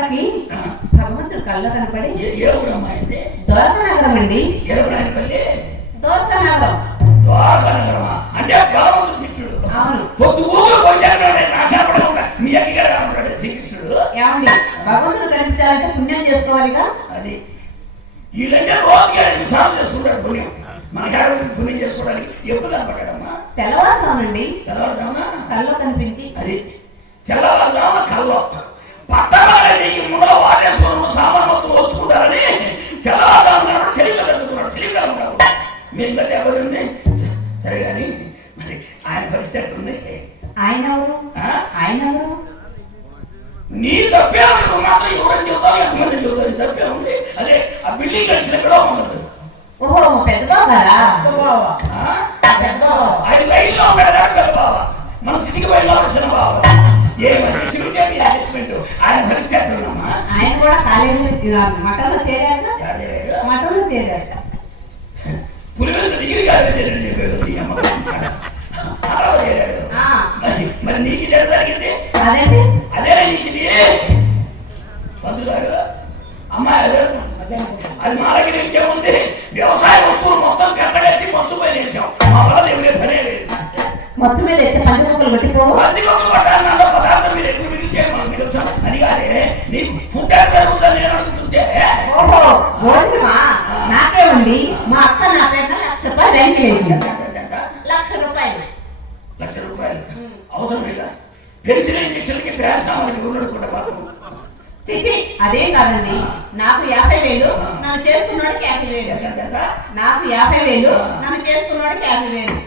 ఆ. భగవంతుడు కళ్ళ కనపడి దోరకనగరం అండి దోరకనగరం ద్వారకనగరమా? అంటే భగవంతుడు అవును. పొద్దు ఊరు వచ్చాడు నాకెప్పుడు మీ శ్రీకృష్ణుడు? ఏమండి భగవంతుడు కనిపించాలంటే పుణ్యం చేసుకోవాలిగా? అది. వీళ్ళంటే రోజుకి నిమిషాలు చేసుకుంటారు పుణ్యం. చేసుకోవడానికి ఎప్పుడు కనపడ్డాడమ్మా తెల్లవారుతామండి తెల్లవారుదామా కళ్ళు కనిపించి. అది. తెల్లవారుదామ కల్లో. పట్టణాలని ఈ ముందర వాడేసుకోవడం సామాన్ మొత్తం వచ్చుకుంటారని తెల్లవారుదామ కన్నప్పుడు తెలివిగా జరుగుతున్నాడు తెలివిగా ఉన్నాడు మేము బట్టి ఎవరండి సరే కానీ మరి ఆయన పరిస్థితి ఎట్లుంది ఆయన ఎవరు? ఆ? ఆయన ఎవరు? నీ తప్పే ఉంది మాత్రం ఎవరైనా చెబుతావు ఎంతమంది చెబుతావు నీ తప్పే ఉంది. అదే ఆ బిల్డింగ్ కూడా ఓహో పెద్ద బావ. ఆయన లైన్లో ఉన్నాడా పెద్ద బావ? మన సిటీకి పోయిన చిన్న బావ. ఏమని? పరిస్థితి ఎట్లుందమ్మా ఆయన కూడా కాలేజీలో మఠంలో చేరాక. మఠంలో చేరాక పులి మీద డిగ్రీ కాదు చేరాడు చెప్పాడు ఈ అమ్మ అలా చేరాడు ఆ, మరి నీకు జరిగింది అదేంటి? అదే నీకు పంతులు గారు అమ్మాయి అదే. అది మా దగ్గర ఇంకేముంది వ్యవసాయ వస్తువులు మొత్తం కట్టగట్టి మర్చిపోయి చేసాం మా వల్ల దేవుడే పనే లేదు. మొత్తం మీద ఎత్తే పంచ ముక్కలు కొట్టిపోవు అన్ని మొక్కలు జరుగుతుందని నేను అడుగుతుంటే మా అక్క నా పేద లక్ష రూపాయలు రైతు లక్ష రూపాయలు. లక్ష రూపాయలు. అవసరమేగా పెన్సిల్ ఇంజక్షన్కి పేరు సామాన్కి ఉన్నాడు కూడా పాపం చిచి అదేం కాదండి. నాకు యాభై వేలు నన్ను చేసుకున్నాడికి యాభై వేలు? నాకు యాభై వేలు నన్ను చేసుకున్నాడికి యాభై వేలు.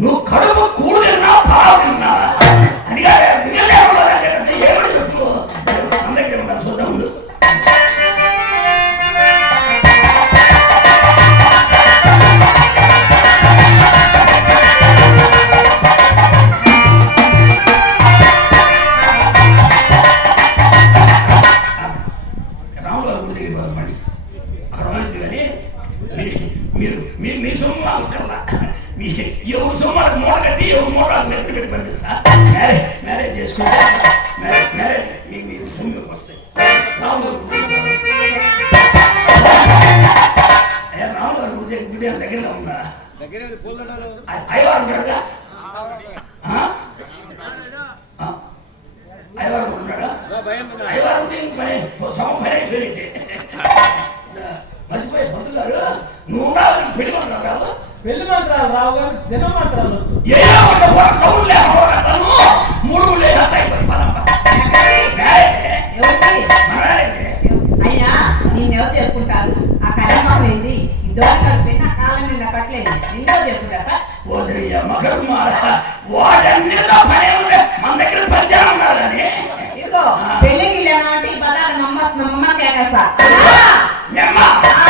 నువ్వు కడుపు గారు గుడి దగ్గర దగ్గరలో ఉందా? అయ్- అయ్యవారు ఉంటాడుగా? అయ్యవారు ఉంటాడా అయ్యవారు ఉంటే పని సమ పని అయిపోయింది మర్చిపోయి గారు నువ్వు పెళ్ళి మంత్రాలు రావు? పెళ్ళి మంత్రాలు రావు ఏ సౌండ్ లేకపోవడం మూడు ఎవరికి? అయినా నేను ఎవరు చేసుకుంటారు? ఆ కళ్యాణం మన దగ్గర పద్యాలు ఉండాలని ఇదిగో పెళ్ళికి లేనంటే ఈ పదాలు నెమ్మ ఆ,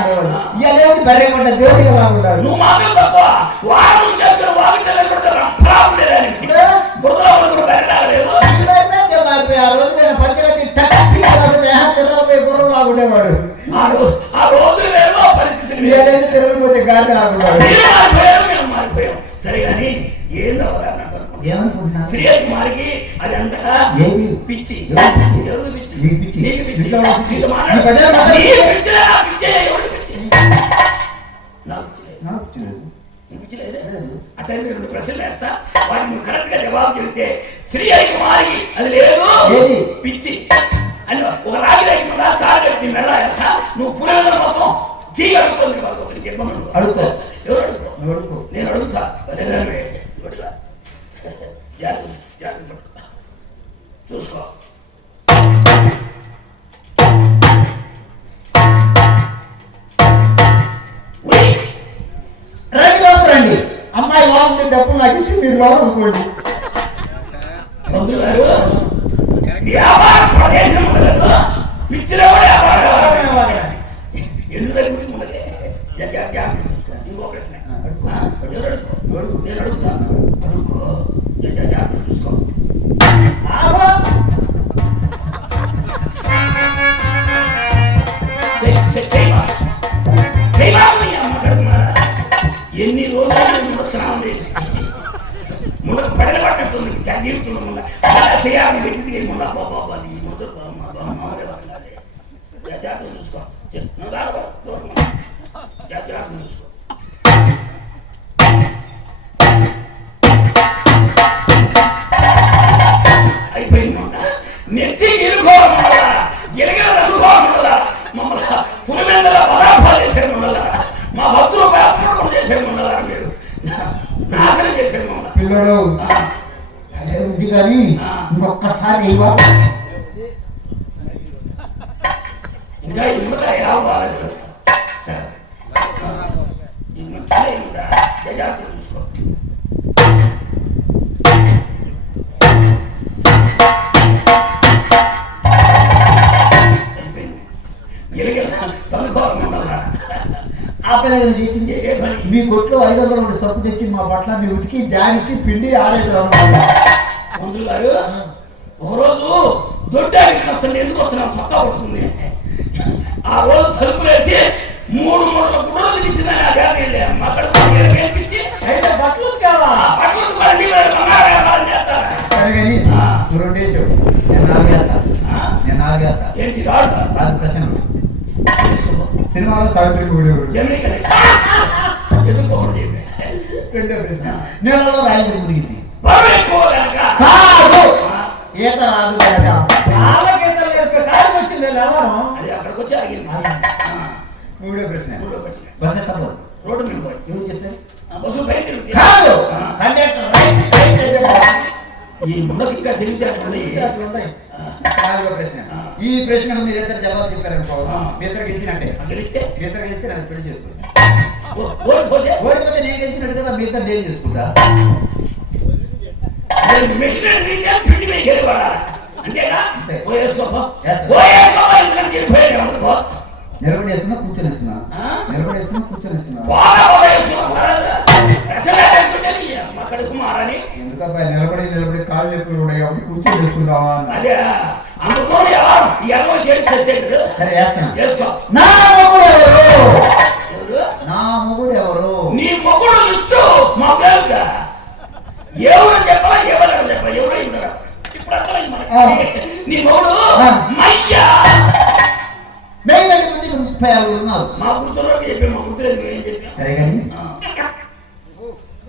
ఉండేవాడు ఇవాళ కొండ దేవుడిగా బాగుంటారు నువ్వు మాత్రం తప్ప వాడు చేసుకుని వాడు పెడితే రంపరా ఉండేదానికి బురదలో వాళ్ళు కూడా బయట రాలేదు ఆ రోజు నేను పచ్చగట్టి టక్ టక్ ఆ రోజు గుర్రం ఆ వేరు. ఏదైతే తిరగకపోతే గాడి మారిపోయాం సరే కానీ శ్రీకుమారికి అది అంతగా? పిచ్చి. పిచ్చి? నీకు. నీకు. నీకు? నీకు. నీ. నీకు నా? నాకు. నాకు. నీకు నేను రెండు ప్రశ్నలు వేస్తా వాటికి నువ్వు కరెక్ట్గా జవాబు చెబితే శ్రీ కుమారికి అది లేదు? పిచ్చి అని ఒక రాగి లేకుండా తాగట్టి మెడ వేస్తా నువ్వు మొత్తం తీగ అడుగుతుంది కాదు ఇవ్వమను. ఎవరు అడుక్కో నువ్వు అడుక్కో. నేను అడుగుతా. అడుగుతా. జాగ్రత్త జాగ్రత్త. చూసుకో అమ్మాయి బాగుంది డబ్బు నాకు ఇచ్చి మీరు బాబు అనుకోండి మంత్రులు గారు వ్యాపార ప్రదేశం ఉండదు. పిచ్చిలో కూడా చేయాలని పెట్టింది ముందు బాబా అది జాగ్రత్త చూసుకో. జాగ్రత్త చూసుకో. అయిపోయింది నెత్తి గెలుకోవాలన్నదా గిలగిల తగ్గుకోవాలన్నదా మమ్మల్ని పులిమేందల పదార్థాలు చేశారు మమ్మల్ని మా భక్తులు చేశారు మమ్మల్ని మీరు. నాశనం చేశారు మమ్మల్ని పిల్లడు అదే ఉంది కానీ ఇంకా ఇంకా తగ్గుకోవాలన్నదా ఆ పిల్లలు చేసింది? మీ కొట్లో ఐదు వందల రెండు తెచ్చి మా పట్ల మీ ఉతికి జాడిచ్చి పిండి గారు ఒకరోజు దొడ్డానికి అసలు ఎందుకు వస్తున్నాం చొక్కా పడుతుంది ఆ రోజు తలుపు వేసి మూడు మూడు గుడ్డలు ఇచ్చిందని ఆ వెళ్ళి అమ్మ అక్కడ అయితే బట్టలు కావా మళ్ళీ వీళ్ళు చేస్తారు. నేను? నేను ఏంటి ప్రశ్న సినిమాలో సావిత్రి గుడి జమిని కలిసి ఎదుర్కోకూడదు చెప్పి రెండో ప్రశ్న. నీళ్ళలో రాయి మునిగింది. ఈత రాదు మూడో ప్రశ్న. బస్ రోడ్డు మీద పోయి. చెప్తే బస్సు కాదు. ఈ ఇంకా. నాలుగో ప్రశ్న. ఈ ప్రశ్నకు మీరు ఇద్దరు జవాబు చెప్పారనుకో. మీ ఇద్దరికి ఇచ్చినట్టే. గెలిస్తే? మీ ఇద్దరికి ఇస్తే నాకు పెళ్ళి చేసుకుంటా ఓడిపోతే నేను గెలిచినట్టు కదా మీ ఇద్దరు నేను చేసుకుంటా మిషనరీ ఎందుకంటే అనుకో నిలబడి వేసుకున్నా కూర్చొని వేసుకున్నా నిలబడి కూర్చొని వేసుకున్నా మారని ఎందుకబ్బా నిలబడి నిలబడి కాళ్ళు ఎప్పుడు ఉన్నాయి కూర్చొని వేసుకుందామా అదే ఎవరు సరే వేస్తాను నా మొగుడు ఎవరు ఎవరు నా మొగుడు ఎవరు నీ మొగుడు మా ఎవరు చెప్పాలా ఎవరు చెప్పాలి ఎవరు నీ మొగుడు. మయ్యా. మంది ముప్పై ఆరు ఉన్నారు. మా గుర్తులోకి చెప్పి మా సరే కానీ?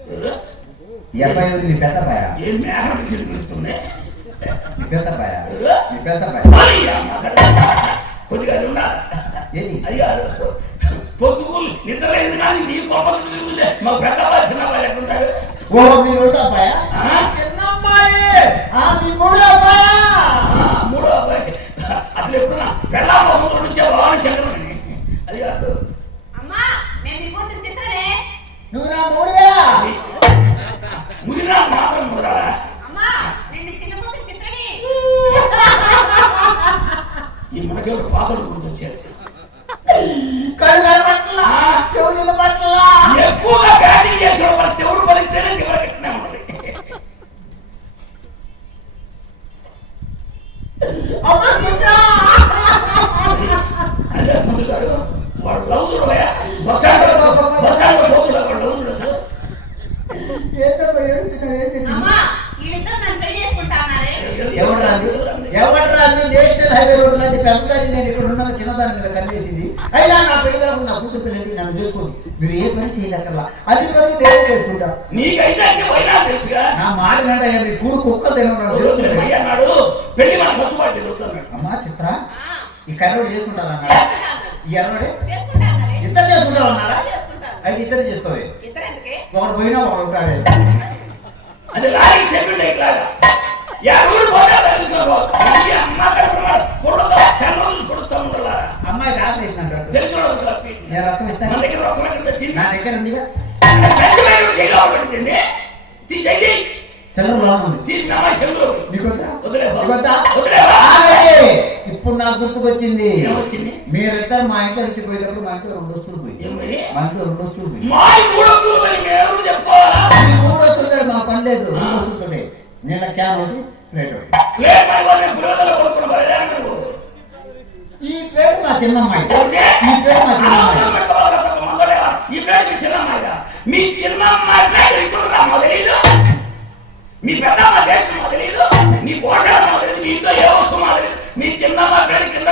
ఎవరు? మీ పెద్ద పాయ ఏం పిలుస్తుంది మీ పెద్ద పాయ మీ పెద్ద పాయ మరి. కొద్దిగా అది ఉండాలి. ఏది అది కాదు పొద్దుకు నిద్ర లేదు కానీ నీ కోపం తిరుగుతుందే మా పెద్ద వాళ్ళు చిన్న వాళ్ళు ఎట్లుంటారు? ఓ మీ రోజు పాయ ఆ? చిన్నమ్మాయి ఆ మీ మూడో పాయ ఆ, మూడో అబ్బాయి అసలు ఎప్పుడున్నా పెళ్ళామ ఎవడరాజు నేషనల్ హైవే రోడ్ లాంటి పెద్దది కలిగేసింది అయినా నా పిల్లలకు నా కూతురు పిల్లలు నన్ను చూసుకోండి. మీరు ఏ చిత్ర ఈ కర్రోడు చేసుకుంటారా అన్నాడు? ఎర్రడే ఇద్దరు చేసుకుంటావు అన్నాడా? అయితే ఇద్దరు చేసుకోవే. ఇద్దరు ఎందుకే? ఒకడు పోయినా ఒకడు ఉంటాడే. అది లారీ చెప్పిండే ఇట్లాగా ఎవరు అమ్మాయి తప్పి నేను రక్తం ఇస్తాను నా దగ్గర ఉందిగా నీకొద్దా? వదిలేవా? ఇప్పుడు నాకు గుర్తుకొచ్చింది? మీరిద్దరు మా ఇంట్లో నుంచి పోయేటప్పుడు మా ఇంట్లో రెండు వస్తువులు పోయి మా ఇంట్లో రెండు వస్తువులు పోయి మా మీ మూడు వస్తుంటాడు మా పని లేదు. రెండు వస్తుంటాయి నీళ్ళ క్యాన్ ఒకటి ప్లేట్. ఈ ప్లేట్ మా చిన్నమ్మాయి? ఈ ప్లేట్ మా చిన్నమ్మాయి? ఈ పేరు మీ చిన్నమ్మాయిదా? మీ చిన్నమ్మాయి పేరు ఇస్తుందా మొదలీదు మీ దేశం మొదలీదు మీ పోషణ మొదలైదు మీ ఇంట్లో ఏ వస్తువు మొదలైదు మీ చిన్నమ్మ పేరు కింద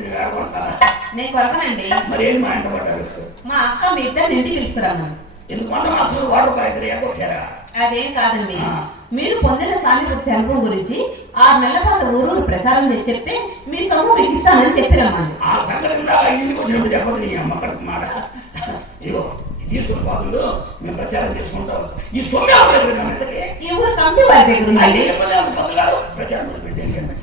మీరు ఆడబడతారా నేను కొరకనండి మరి ఏంటి మా ఇంట పడ్డారు? మా అక్క మీ ఇద్దరు ఇంటికి పిలుస్తున్నాను ఎందుకు వంట మాస్టర్ వాటర్ పాయిద్దరు ఎక్కొచ్చారా అదేం కాదండి. ఆ. మీరు పొందిన సానుభూతి అనుభవం గురించి ఆరు నెలల పాటు ఊరూరు ప్రసారం చేసి చెప్తే మీ సొమ్ము మీకు ఇస్తానని చెప్పి రమ్మండి ఆ నీ అమ్మ కడుపు మాట. ఇగో తీసుకుని పోతుందో మేము ప్రచారం చేసుకుంటాం. ఈ సొమ్ము? ఈ ఊరు కంపి వారి దగ్గర చెప్పలేదు